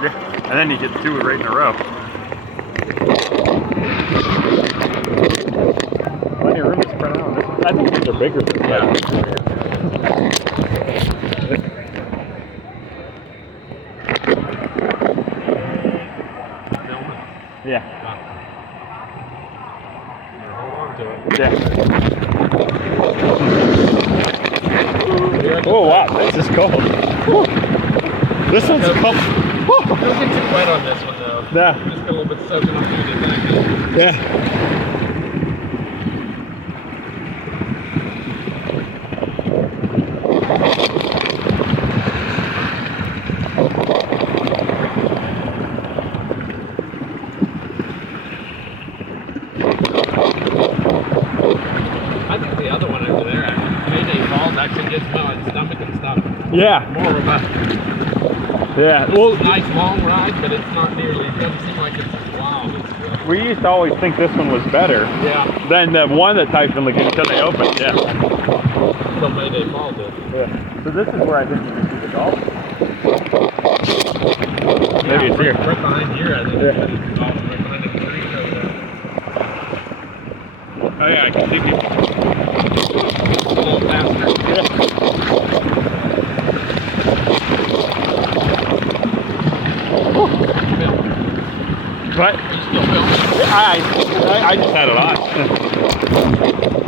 Yeah, and then you get two right in a row. Plenty of room to spread out. I think these are bigger than that. Yeah. Hold on to it. Yeah. Oh wow, this is cold. Woo. This one's cold. Don't get too wet on this one though. Yeah. Just got a little bit soaking up through the back. Yeah. I think the other one over there, Mayday Falls, actually gets my stomach and stuff. Yeah. More of a Yeah. Well, nice long ride, but it's not nearly. It doesn't seem like it's as wild. we used to always think this one was better. Yeah. Than the one that Typhoon Lagoon until they opened. Yeah. Until Mayday Falls did. Yeah. So this is where I think you can see the dolphin. Maybe it's here. Right behind here, I think. Yeah. It's the dolphin right behind the trees over there. Oh yeah, I can see people. A little faster. Yeah. What? Are you still filming? I just had it on.